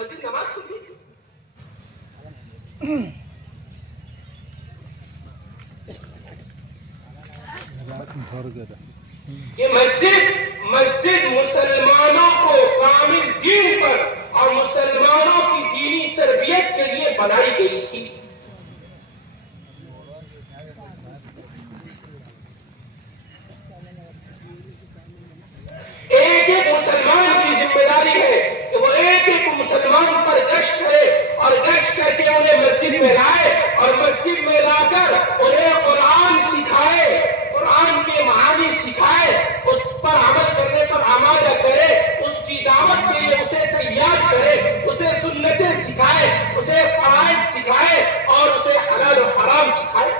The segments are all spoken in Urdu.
مسجد نماز کے لیے کہ مسجد مسلمانوں کو کامل دین پر اور مسلمانوں کی دینی تربیت کے لیے بنائی گئی تھی. ایک ایک مسلمان کی ذمہ داری ہے کہ وہ ایک ایک مسلمان پر گشت کرے اور گشت کر کے انہیں مسجد میں لائے اور مسجد میں لا کر انہیں قرآن سکھائے, قرآن کے معانی سکھائے, اس پر عمل کرنے پر آمادہ کرے, اس کی دعوت کے لیے اسے تیار کرے, اسے سنتیں سکھائے, اسے فرائض سکھائے اور اسے حلال و حرام سکھائے.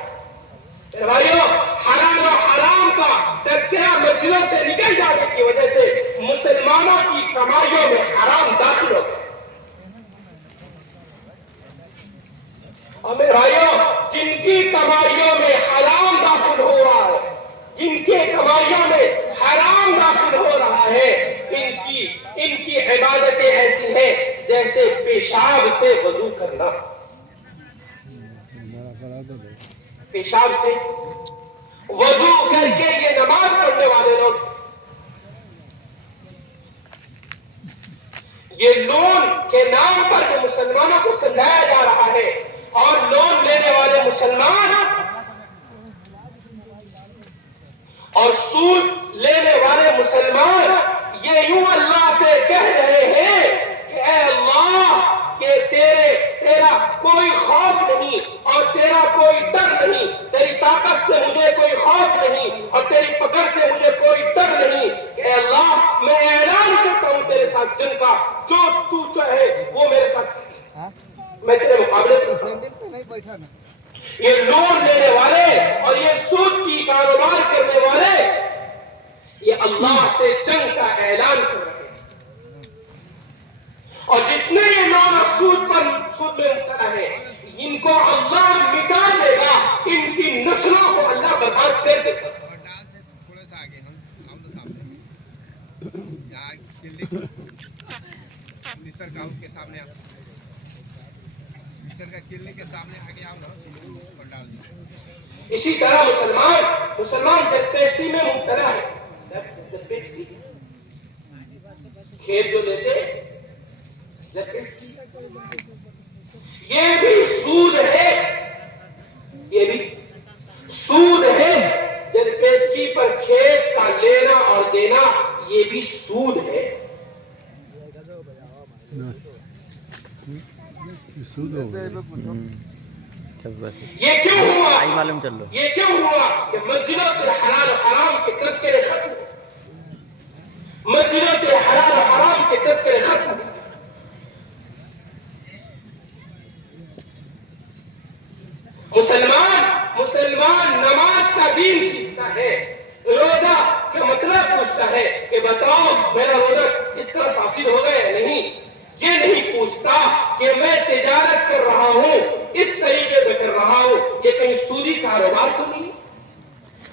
میرے بھائیو, حلال و حرام کا تذکرہ مسجدوں سے نکل جانے کی وجہ سے مسلمانوں کی کمائیوں میں حرام داخل ہو گئے. اور میرے بھائیو, جن کی کمائیوں میں حرام داخل ہو رہا ہے, جن کے کمائیوں میں حرام داخل ہو رہا ہے, ان کی عبادتیں ایسی ہیں جیسے پیشاب سے وضو کرنا. پیشاب سے وضو کر کے یہ نماز پڑھنے والے لوگ, یہ لون کے نام پر جو مسلمانوں کو سمجھایا جا رہا ہے اور لون لینے والے مسلمان اور سود لینے والے مسلمان یہ یوں اللہ سے کہہ رہے ہیں کہ اے اللہ کہ تیرا کوئی خوف نہیں اور تیرا کوئی ڈر نہیں, تیری طاقت سے مجھے کوئی خوف نہیں اور تیری پکڑ سے مجھے کوئی ڈر نہیں. کہ اے اللہ میں اعلان کرتا ہوں تیرے ساتھ جنگ کا, جو تو چاہے وہ میرے ساتھ, میں تیرے مقابلے پر. یہ لون لینے والے اور یہ سود کی کاروبار کرنے والے یہ اللہ سے جنگ کا اعلان کر رہے ہیں. اور جتنے یہ لون اور سود میں مبتلا ہے ان کو اللہ مٹا دے گا, ان کی نسلوں کو اللہ برباد کر دے گا. تھوڑا سا آگے ہم تو سامنے مسٹر کاؤنٹ کے سامنے مسٹر کا کلنک کے سامنے آگے آؤ نا, ڈال دیں. اسی طرح مسلمان جب پیشی میں مبتلا ہے, کھیت جو لیتے یہ بھی سود ہے, یہ بھی سود ہے. جب پیشی پر کھیت کا لینا اور دینا یہ بھی سود ہے. یہ کیوں ہوا؟ یہ کیوں ہوا کہ مسجدوں سے حلال و حرام کے تذکرے ختم ہوئے, مسجدوں سے حلال و حرام کے تذکرے ختم ہوئے. مسلمان نماز کا دین سیکھتا ہے, روزہ کا مسئلہ پوچھتا ہے کہ بتاؤ میرا روزہ اس طرح حاصل ہو گیا یا نہیں. یہ نہیں پوچھتا کہ میں تجارت کر رہا ہوں, اس طریقے سے کر رہا ہوں, یہ کہیں سودی کاروبار تو نہیں.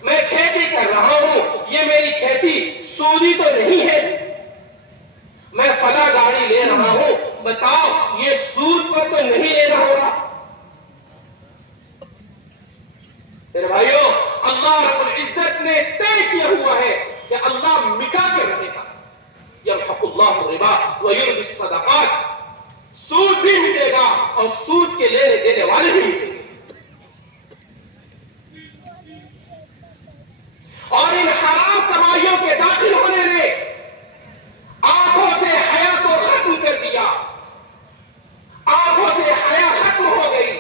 میں کھیتی کر رہا ہوں, یہ میری کھیتی سودی تو نہیں ہے. میں فلاں گاڑی لے رہا ہوں, بتاؤ یہ سود پر تو نہیں لینا ہوگا. میرے بھائیو, اللہ رب العزت نے طے کیا ہوا ہے کہ اللہ مٹا کے رکھے گا. یمحق اللہ الربا ویربی الصدقات, سود بھی مٹے گا اور سود کے لینے دینے والے بھی مٹیں گے. اور ان حرام کمائیوں کے داخل ہونے نے آنکھوں سے حیا کو ختم کر دیا, آنکھوں سے حیا ختم ہو گئی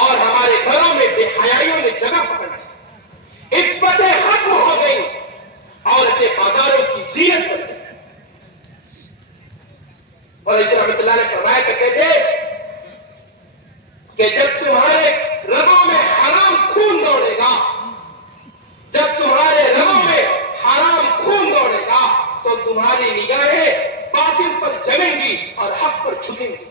اور ہمارے گھروں میں بے حیائیوں نے جگہ پکڑ لی, عفتیں ختم ہو گئی, عورتیں بازاروں کی زینت بن گئی. اور اس رحمت اللہ نے فرمایا کرتے تھے کہ جب تمہارے رگوں میں حرام خون دوڑے گا, جب تمہارے رگوں میں حرام خون دوڑے گا تو تمہاری نگاہیں باطل پر جمیں گی اور حق پر جھکیں گی.